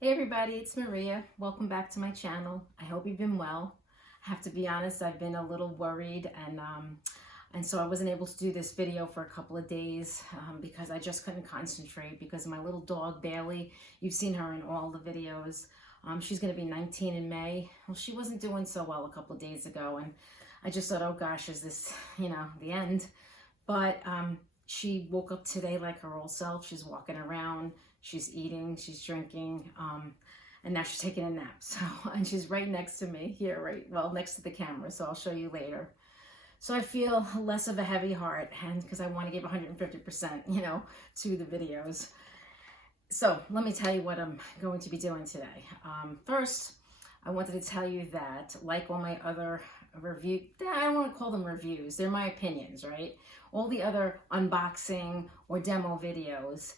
Hey everybody, it's Maria. Welcome back to my channel. I hope you've been well. I have to be honest, I've been a little worried and so I wasn't able to do this video for a couple of days because I just couldn't concentrate because my little dog Bailey, you've seen her in all the videos. She's going to be 19 in May. Well, she wasn't doing so well a couple of days ago and I just thought, oh gosh, is this, the end? But she woke up today like her old self. She's walking around. She's eating, she's drinking, and now she's taking a nap. So, and she's right next to me here, next to the camera. So I'll show you later. So I feel less of a heavy heart, and because I want to give 150%, to the videos. So let me tell you what I'm going to be doing today. First, I wanted to tell you that, like all my other I don't want to call them reviews. They're my opinions, right? All the other unboxing or demo videos,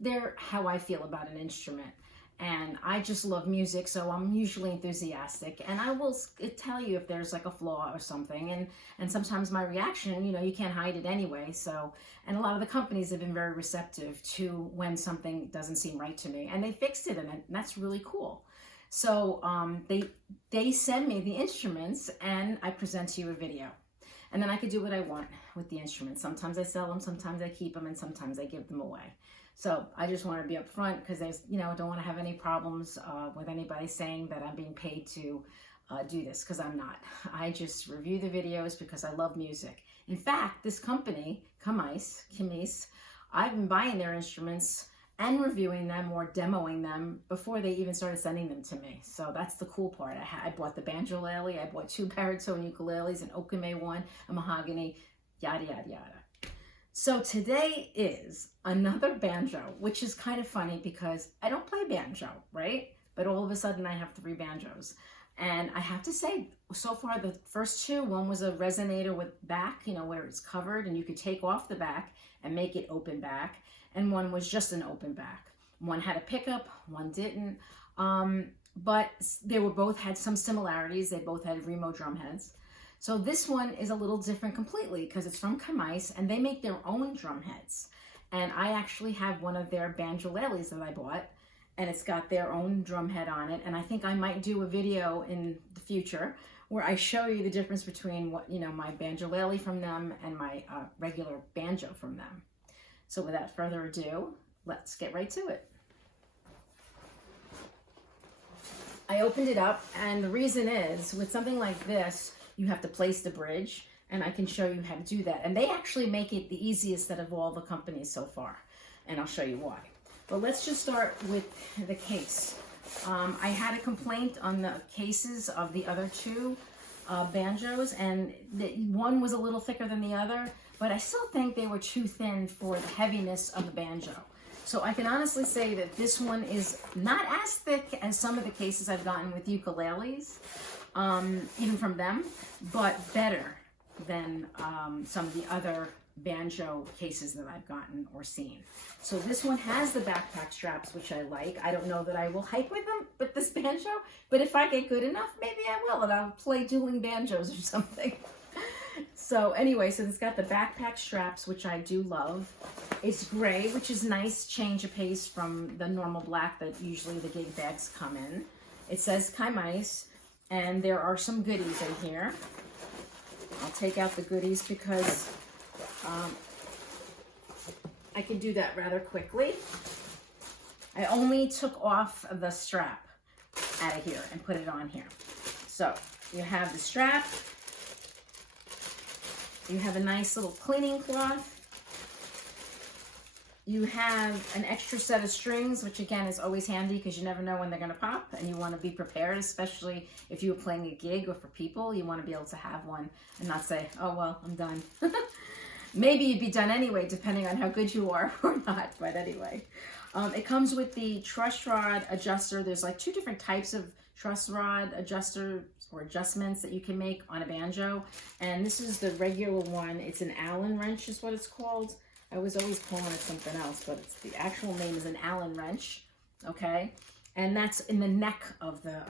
they're how I feel about an instrument. And I just love music, so I'm usually enthusiastic. And I will tell you if there's like a flaw or something. And sometimes my reaction, you can't hide it anyway. So, and a lot of the companies have been very receptive to when something doesn't seem right to me. And they fixed it, and that's really cool. So they send me the instruments, and I present to you a video. And then I could do what I want with the instruments. Sometimes I sell them, sometimes I keep them, and sometimes I give them away. So I just want to be upfront because there's, don't want to have any problems with anybody saying that I'm being paid to do this, because I'm not. I just review the videos because I love music. In fact, this company, Kmise, I've been buying their instruments and reviewing them or demoing them before they even started sending them to me. So that's the cool part. I bought the banjo ukulele, I bought 2 baritone ukuleles, an okame one, a mahogany, yada, yada, yada. So today is another banjo, which is kind of funny because I don't play banjo, right? But all of a sudden I have 3 banjos. And I have to say, so far the first 2, one was a resonator with back, where it's covered and you could take off the back and make it open back. And one was just an open back. One had a pickup, one didn't. But they both had some similarities. They both had Remo drum heads. So this one is a little different completely because it's from Kmise, and they make their own drum heads. And I actually have one of their banjoleles that I bought, and it's got their own drum head on it. And I think I might do a video in the future where I show you the difference between what, my banjolele from them and my regular banjo from them. So without further ado, let's get right to it. I opened it up, and the reason is, with something like this, you have to place the bridge, and I can show you how to do that. And they actually make it the easiest out of all the companies so far, and I'll show you why. But let's just start with the case. I had a complaint on the cases of the other 2 banjos, and one was a little thicker than the other, but I still think they were too thin for the heaviness of the banjo. So I can honestly say that this one is not as thick as some of the cases I've gotten with ukuleles, even from them, but better than some of the other banjo cases that I've gotten or seen. So this one has the backpack straps, which I like. I don't know that I will hike with them with this banjo, but if I get good enough, maybe I will, and I'll play dueling banjos or something. So anyway, so it's got the backpack straps, which I do love. It's gray, which is nice change of pace from the normal black that usually the gig bags come in. It says Kmise, and there are some goodies in here. I'll take out the goodies because I can do that rather quickly. I only took off the strap out of here and put it on here. So you have the strap. You have a nice little cleaning cloth. You have an extra set of strings, which again is always handy because you never know when they're going to pop, and you want to be prepared, especially if you're playing a gig or for people. You want to be able to have one and not say, oh, well, I'm done. Maybe you'd be done anyway, depending on how good you are or not, but anyway. It comes with the truss rod adjuster. There's like 2 different types of truss rod adjusters or adjustments that you can make on a banjo. And this is the regular one. It's an Allen wrench is what it's called. I was always calling it something else, but the actual name is an Allen wrench, okay? And that's in the neck of the,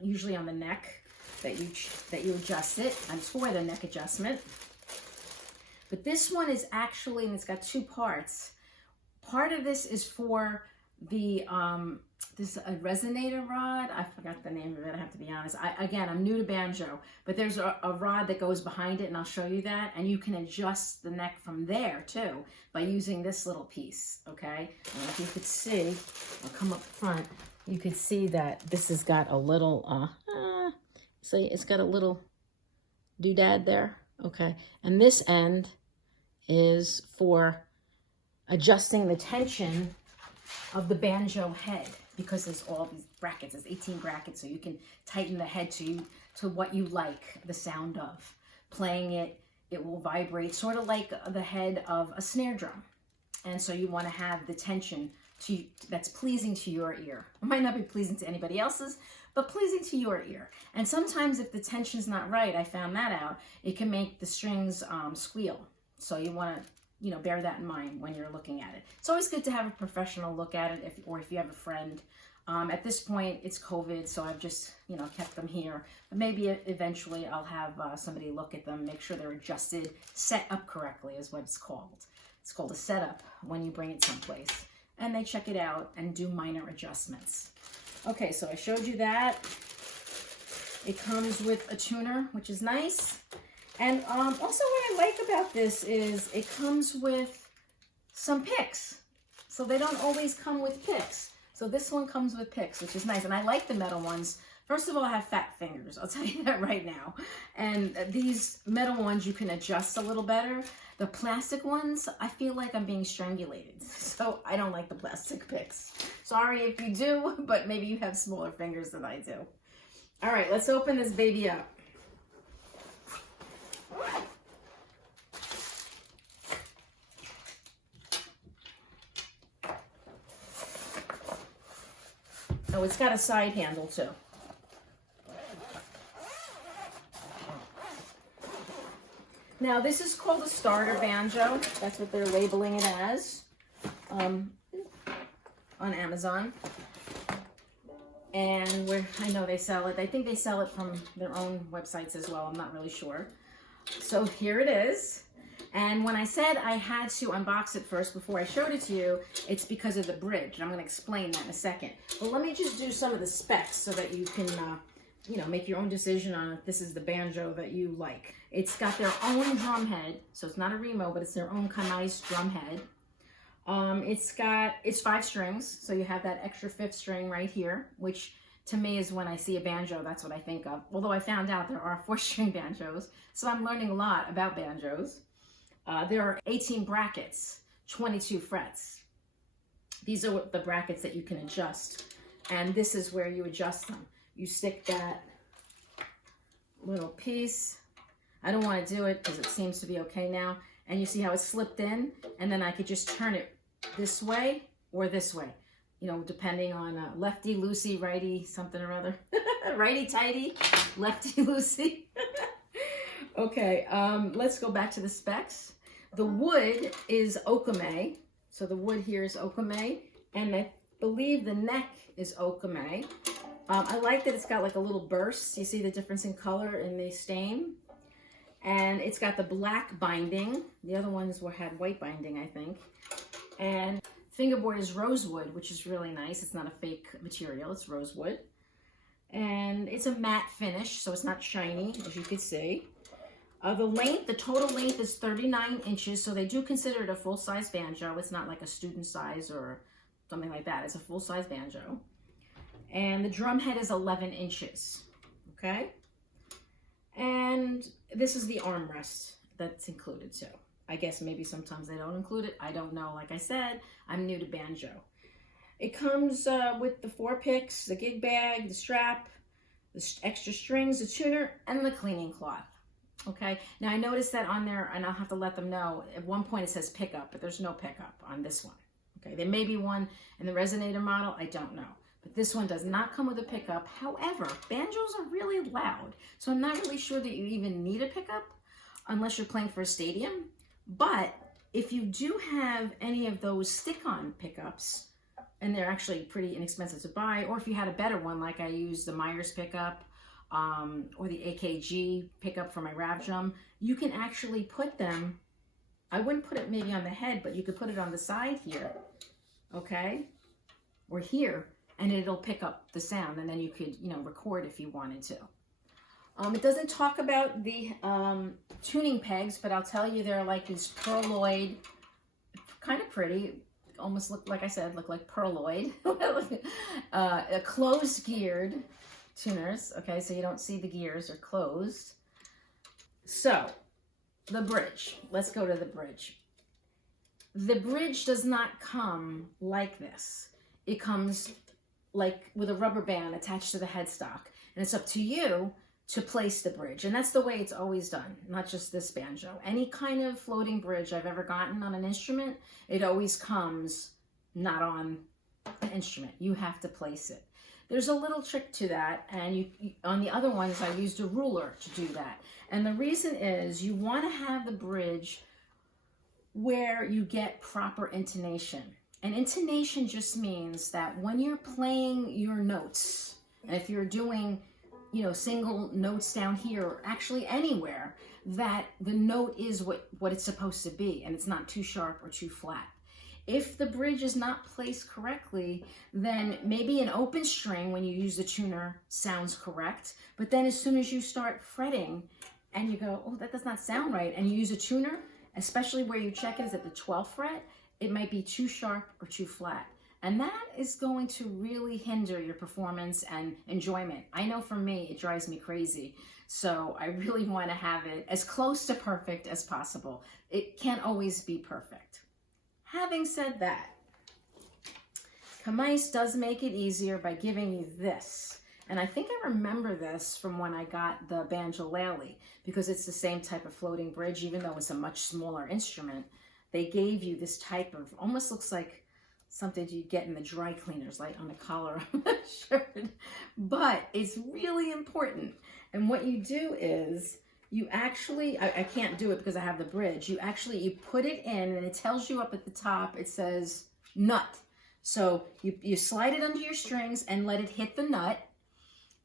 usually on the neck that you adjust it. And it's for the neck adjustment. But this one is actually, and it's got 2 parts. Part of this is for the This a resonator rod. I forgot the name of it, I have to be honest. Again, I'm new to banjo, but there's a rod that goes behind it, and I'll show you that. And you can adjust the neck from there too by using this little piece, okay? And if you could see, I'll come up front, you could see that this has got a little, see, it's got a little doodad there, okay? And this end is for adjusting the tension of the banjo head, because there's all these brackets. There's 18 brackets, so you can tighten the head to what you like the sound of. Playing it, it will vibrate sort of like the head of a snare drum. And so you want to have the tension that's pleasing to your ear. It might not be pleasing to anybody else's, but pleasing to your ear. And sometimes if the tension's not right, I found that out, it can make the strings squeal. So you want to, you know, bear that in mind when you're looking at it. It's always good to have a professional look at it, or if you have a friend. At this point, it's COVID, so I've just, you know, kept them here. But maybe eventually I'll have somebody look at them, make sure they're adjusted, set up correctly is what it's called. It's called a setup when you bring it someplace. And they check it out and do minor adjustments. Okay, so I showed you that. It comes with a tuner, which is nice. And also what I like about this is it comes with some picks. So they don't always come with picks. So this one comes with picks, which is nice. And I like the metal ones. First of all, I have fat fingers. I'll tell you that right now. And these metal ones you can adjust a little better. The plastic ones, I feel like I'm being strangulated. So I don't like the plastic picks. Sorry if you do, but maybe you have smaller fingers than I do. All right, let's open this baby up. Oh, it's got a side handle too. Now this is called a starter banjo. That's what they're labeling it as on Amazon. And I know they sell it. I think they sell it from their own websites as well. I'm not really sure. So here it is. And when I said I had to unbox it first before I showed it to you, it's because of the bridge. I'm going to explain that in a second. But let me just do some of the specs so that you can, you know, make your own decision on if this is the banjo that you like. It's got their own drum head, so it's not a Remo, but it's their own nice drum head. It's 5 strings, so you have that extra 5th string right here, which to me is when I see a banjo, that's what I think of. Although I found out there are 4-string banjos, so I'm learning a lot about banjos. There are 18 brackets, 22 frets. These are the brackets that you can adjust, and this is where you adjust them. You stick that little piece. I don't want to do it because it seems to be okay now. And you see how it slipped in, and then I could just turn it this way or this way, you know, depending on lefty, loosey, righty, something or other. Righty, tighty, lefty, loosey. Okay, let's go back to the specs. The wood is okame. So the wood here is okame, and I believe the neck is okame. I like that it's got like a little burst. You see the difference in color in the stain? And it's got the black binding. The other ones had white binding, I think. And fingerboard is rosewood, which is really nice. It's not a fake material, it's rosewood. And it's a matte finish, so it's not shiny, as you can see. The total length is 39 inches, so they do consider it a full-size banjo. It's not like a student size or something like that. It's a full-size banjo. And the drum head is 11 inches, okay? And this is the armrest that's included too. I guess maybe sometimes they don't include it. I don't know. Like I said, I'm new to banjo. It comes with the 4 picks, the gig bag, the strap, the extra strings, the tuner, and the cleaning cloth. Okay, now I noticed that on there, and I'll have to let them know, at one point it says pickup, but there's no pickup on this one. Okay, there may be one in the resonator model, I don't know. But this one does not come with a pickup. However, banjos are really loud, so I'm not really sure that you even need a pickup unless you're playing for a stadium. But if you do have any of those stick-on pickups, and they're actually pretty inexpensive to buy, or if you had a better one, like I use the Myers pickup, or the AKG pickup for my Rav drum, you can actually put them, I wouldn't put it maybe on the head, but you could put it on the side here, okay, or here, and it'll pick up the sound, and then you could, you know, record if you wanted to. It doesn't talk about the tuning pegs, but I'll tell you they're like these pearloid, kind of pretty, almost look, like I said, look like pearloid, closed geared tuners. Okay, so you don't see the gears, they're closed. So the bridge, let's go to the bridge. The bridge does not come like this. It comes like with a rubber band attached to the headstock, and it's up to you to place the bridge. And that's the way it's always done, not just this banjo. Any kind of floating bridge I've ever gotten on an instrument, it always comes not on the instrument. You have to place it. There's a little trick to that, and you on the other ones I used a ruler to do that. And the reason is you want to have the bridge where you get proper intonation. And intonation just means that when you're playing your notes, and if you're doing, you know, single notes down here, or actually anywhere, that the note is what it's supposed to be, and it's not too sharp or too flat. If the bridge is not placed correctly, then maybe an open string when you use the tuner sounds correct, but then as soon as you start fretting and you go, oh, that does not sound right, and you use a tuner, especially where you check it is at the 12th fret, it might be too sharp or too flat. And that is going to really hinder your performance and enjoyment. I know for me, it drives me crazy. So I really want to have it as close to perfect as possible. It can't always be perfect. Having said that, Kmise does make it easier by giving you this. And I think I remember this from when I got the Banjo because it's the same type of floating bridge, even though it's a much smaller instrument. They gave you this type of, almost looks like something you get in the dry cleaners, like on the collar of a shirt. But it's really important. And what you do is, you actually, I can't do it because I have the bridge. You put it in, and it tells you up at the top, it says nut. So you slide it under your strings and let it hit the nut.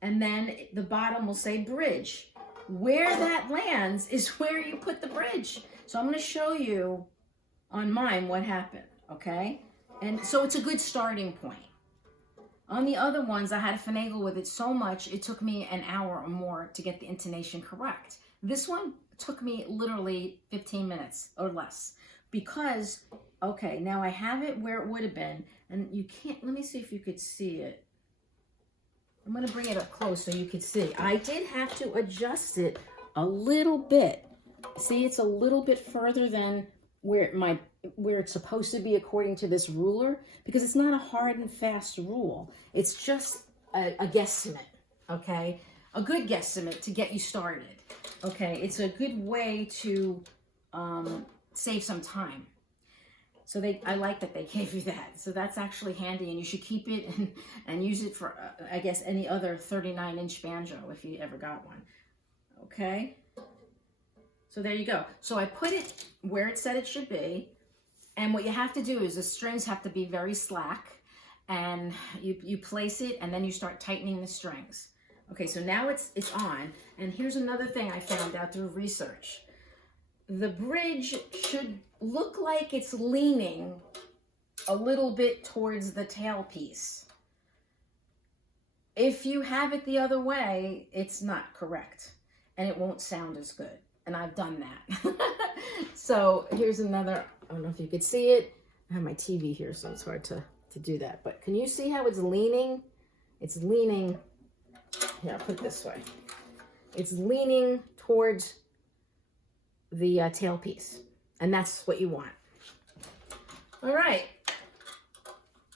And then the bottom will say bridge. Where that lands is where you put the bridge. So I'm going to show you on mine what happened, okay? And so it's a good starting point. On the other ones, I had to finagle with it so much, it took me an hour or more to get the intonation correct. This one took me literally 15 minutes or less because, okay, now I have it where it would have been, and you can't, let me see if you could see it. I'm going to bring it up close so you could see. I did have to adjust it a little bit. See, it's a little bit further than where it's supposed to be according to this ruler, because it's not a hard and fast rule. It's just a guesstimate, okay? A good guesstimate to get you started, okay? It's a good way to save some time. So I like that they gave you that. So that's actually handy, and you should keep it and use it for, I guess, any other 39-inch banjo if you ever got one, okay? So there you go. So I put it where it said it should be. And what you have to do is the strings have to be very slack, and you place it, and then you start tightening the strings. Okay, so now it's on. And here's another thing I found out through research. The bridge should look like it's leaning a little bit towards the tailpiece. If you have it the other way, it's not correct, and it won't sound as good. And I've done that. So here's another, I don't know if you could see it. I have my TV here, so it's hard to do that. But can you see how it's leaning? It's leaning, here, I'll put it this way. It's leaning towards the tailpiece. And that's what you want. All right.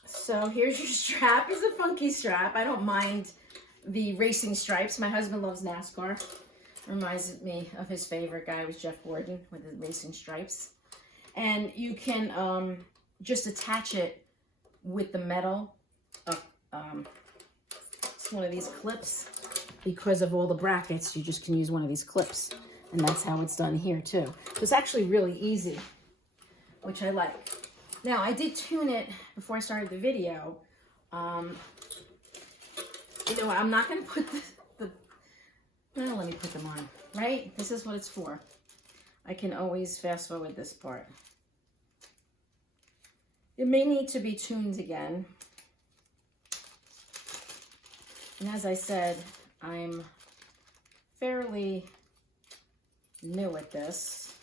So here's your strap. It's a funky strap. I don't mind the racing stripes. My husband loves NASCAR. Reminds me of his favorite guy was Jeff Gordon with the racing stripes. And you can just attach it with the metal. It's one of these clips. Because of all the brackets, you just can use one of these clips. And that's how it's done here too. So it's actually really easy, which I like. Now, I did tune it before I started the video. You know what, I'm not going to put well, let me put them on, right? This is what it's for. I can always fast forward this part. It may need to be tuned again. And as I said, I'm fairly new at this,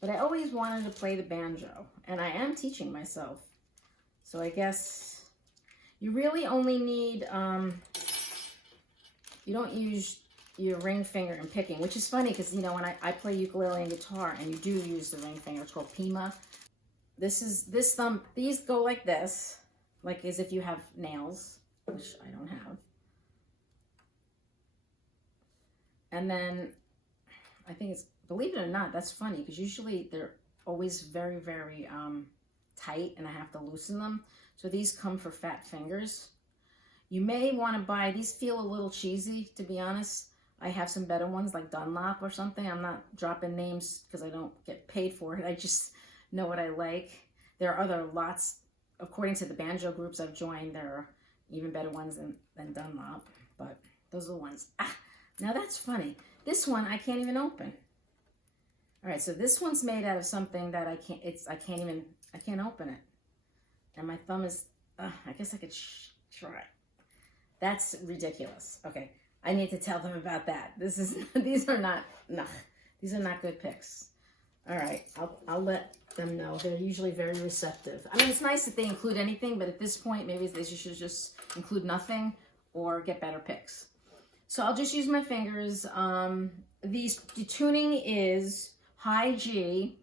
but I always wanted to play the banjo, and I am teaching myself. So I guess you really only need, you don't use your ring finger in picking, which is funny because, you know, when I play ukulele and guitar and you do use the ring finger, it's called Kmise. This thumb, these go like this, like as if you have nails, which I don't have. And then I think it's, believe it or not, that's funny because usually they're always very, very tight and I have to loosen them. So these come for fat fingers. You may want to buy, these feel a little cheesy, to be honest. I have some better ones like Dunlop or something. I'm not dropping names because I don't get paid for it. I just know what I like. There are other lots, according to the banjo groups I've joined, there are even better ones than Dunlop, but those are the ones. Ah, now that's funny. This one I can't even open. All right, so this one's made out of something that I can't open it. And my thumb is, I guess I could try. That's ridiculous. Okay, I need to tell them about that. These are not good picks. All right, I'll let them know. They're usually very receptive. I mean, it's nice that they include anything, but at this point, maybe they should just include nothing or get better picks. So I'll just use my fingers. The tuning is high G.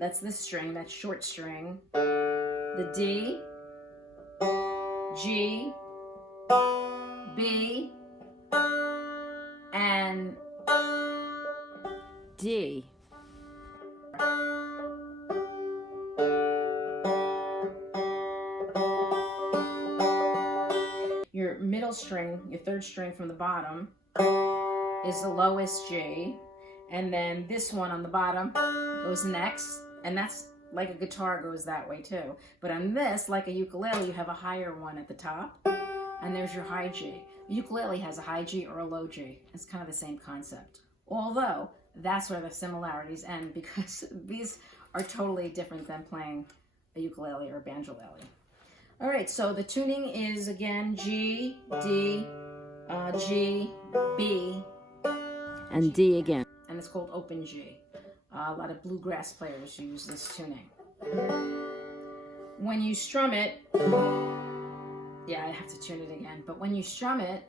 That's this string, that short string. The D, G, B, and D. Your middle string, your third string from the bottom, is the lowest G. And then this one on the bottom goes next. And that's like a guitar goes that way too. But on this, like a ukulele, you have a higher one at the top. And there's your high G. Ukulele has a high G or a low G. It's kind of the same concept. Although, that's where the similarities end because these are totally different than playing a ukulele or a banjolele. All right, so the tuning is, again, G, D, G, B, and D again. And it's called open G. A lot of bluegrass players use this tuning. When you strum it, yeah, I have to tune it again, but when you strum it,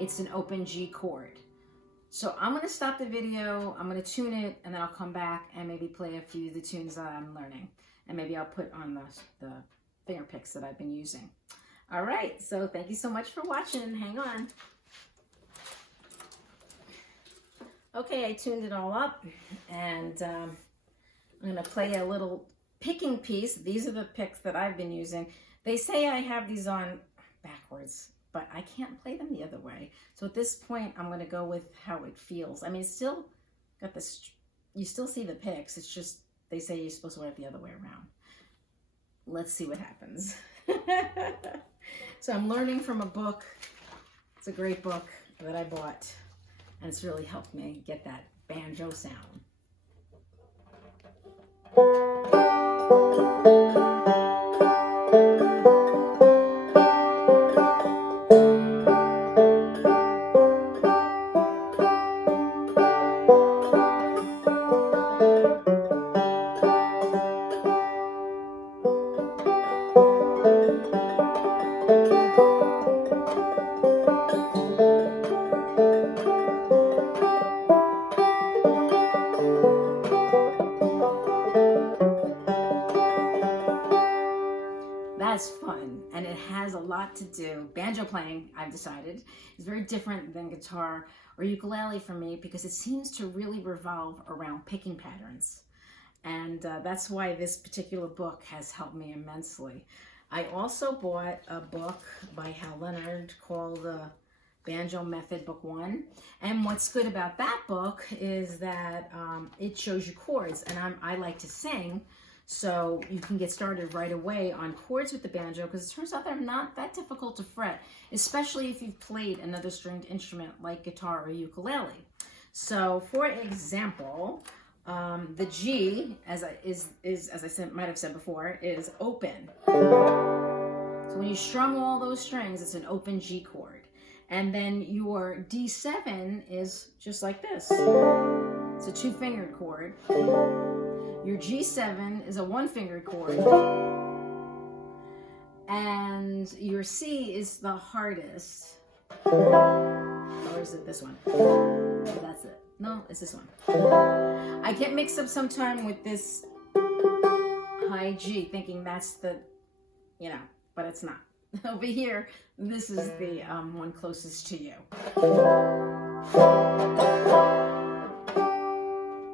it's an open G chord. So I'm going to stop the video, I'm going to tune it, and then I'll come back and maybe play a few of the tunes that I'm learning. And maybe I'll put on the finger picks that I've been using. All right, so thank you so much for watching. Hang on. Okay, I tuned it all up, and I'm going to play a little picking piece. These are the picks that I've been using. They say I have these on backwards, but I can't play them the other way. So at this point, I'm going to go with how it feels. I mean, it's still got this, you still see the picks. It's just, they say you're supposed to wear it the other way around. Let's see what happens. So I'm learning from a book. It's a great book that I bought, and it's really helped me get that banjo sound. That's fun, and it has a lot to do. Banjo playing, I've decided, is very different than guitar or ukulele for me because it seems to really revolve around picking patterns. And that's why this particular book has helped me immensely. I also bought a book by Hal Leonard called The Banjo Method Book 1. And what's good about that book is that it shows you chords, and I like to sing. So you can get started right away on chords with the banjo because it turns out they're not that difficult to fret, especially if you've played another stringed instrument like guitar or ukulele. So for example, the G, as I might have said before, is open. So when you strum all those strings, it's an open G chord. And then your D7 is just like this. It's a 2-fingered chord. Your G7 is a 1-fingered chord. And your C is the hardest. Or is it this one? Oh, that's it. No, it's this one. I get mixed up sometime with this high G, thinking that's the, you know, but it's not. Over here, this is the one closest to you.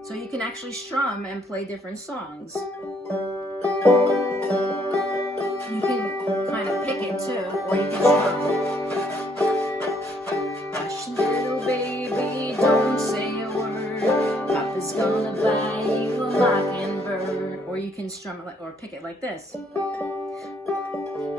So you can actually strum and play different songs. You can kind of pick it too, or you can strum. Hush, little baby, don't say a word. Papa's gonna buy you a mockingbird. Or you can strum it or pick it like this.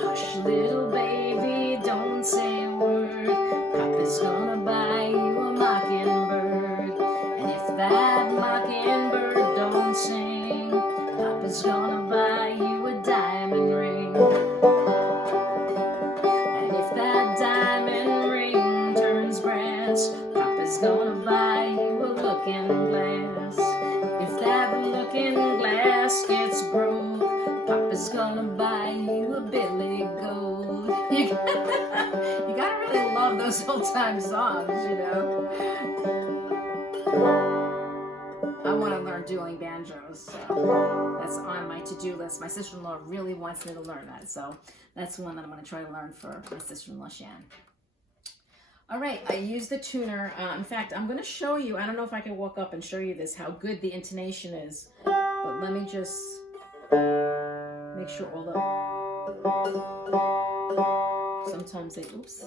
Hush, little baby, don't say a word. Papa's gonna buy you a mockingbird. And if that mockingbird don't sing, Papa's gonna buy you a diamond ring. And if that diamond ring turns brass, Papa's gonna buy you a looking glass. If that looking glass gets broke, Papa's gonna buy you a Billy Goat. You gotta really love those old-time songs, you know. I want to learn dueling banjos, so that's on my to-do list. My sister-in-law really wants me to learn that, so that's one that I'm going to try to learn for my sister-in-law, Shan. All right, I use the tuner. In fact, I'm going to show you, I don't know if I can walk up and show you this, how good the intonation is, but let me just make sure all the, sometimes they, oops,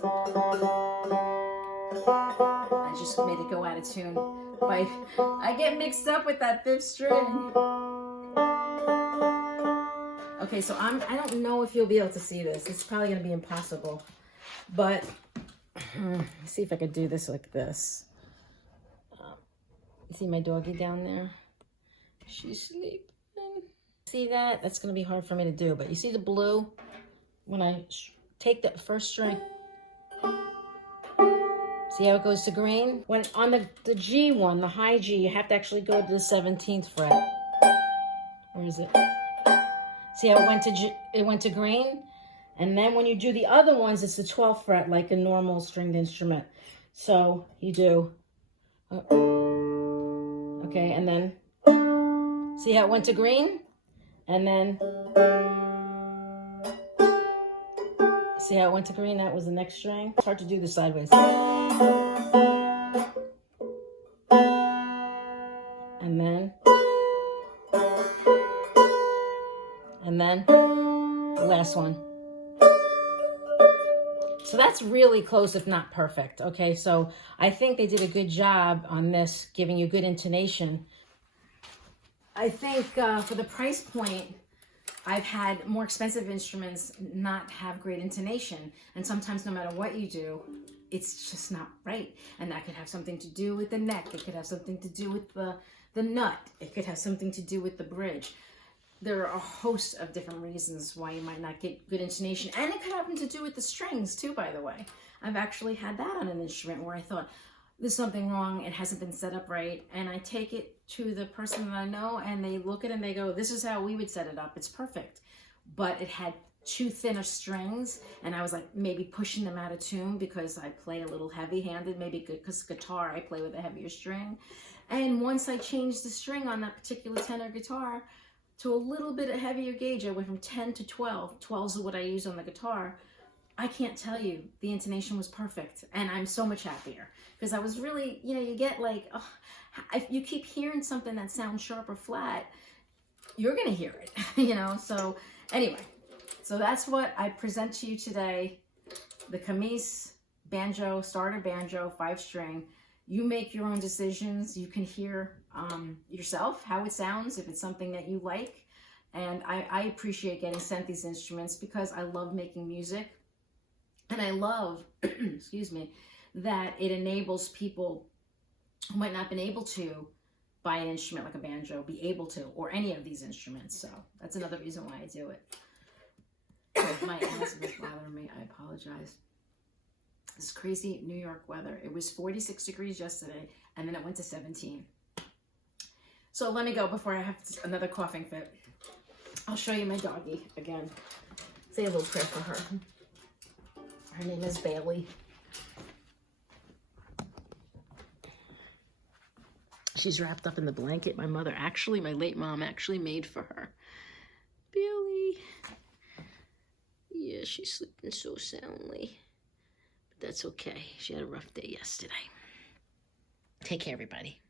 I just made it go out of tune. I get mixed up with that 5th string. Okay, so I don't know if you'll be able to see this. It's probably going to be impossible. But let's see if I could do this like this. See my doggy down there? She's sleeping. See that? That's going to be hard for me to do. But you see the blue? When I take the 1st string, see how it goes to green? When on the G one, the high G, you have to actually go to the 17th fret. Where is it? See how it went to green? And then when you do the other ones, it's the 12th fret, like a normal stringed instrument. So you do, okay, and then, see how it went to green? And then, see how it went to green? That was the next string. It's hard to do this sideways. And then the last one. So that's really close, if not perfect. Okay, so I think they did a good job on this, giving you good intonation. I think for the price point, I've had more expensive instruments not have great intonation. And sometimes no matter what you do, it's just not right. And that could have something to do with the neck. It could have something to do with the nut. It could have something to do with the bridge. There are a host of different reasons why you might not get good intonation. And it could happen to do with the strings too, by the way. I've actually had that on an instrument where I thought, there's something wrong, it hasn't been set up right. And I take it to the person that I know and they look at it and they go, this is how we would set it up, it's perfect. But it had too thin of strings and I was like maybe pushing them out of tune because I play a little heavy-handed, maybe because guitar I play with a heavier string. And once I changed the string on that particular tenor guitar to a little bit of heavier gauge, I went from 10 to 12. 12 is what I use on the guitar. I can't tell you, the intonation was perfect and I'm so much happier because I was really, you know, you get like, oh, if you keep hearing something that sounds sharp or flat, you're gonna hear it, you know? So anyway, so that's what I present to you today. The Kmise banjo, starter banjo, 5-string. You make your own decisions. You can hear yourself how it sounds, if it's something that you like. And I appreciate getting sent these instruments because I love making music. And I love, excuse me, that it enables people who might not have been able to buy an instrument like a banjo, be able to, or any of these instruments. So that's another reason why I do it. My asthma is bothering me. I apologize. This crazy New York weather. It was 46 degrees yesterday, and then it went to 17. So let me go before I have another coughing fit. I'll show you my doggie again. Say a little prayer for her. Her name is Bailey. She's wrapped up in the blanket my late mom actually made for her. Bailey. Yeah, she's sleeping so soundly. But that's okay. She had a rough day yesterday. Take care, everybody.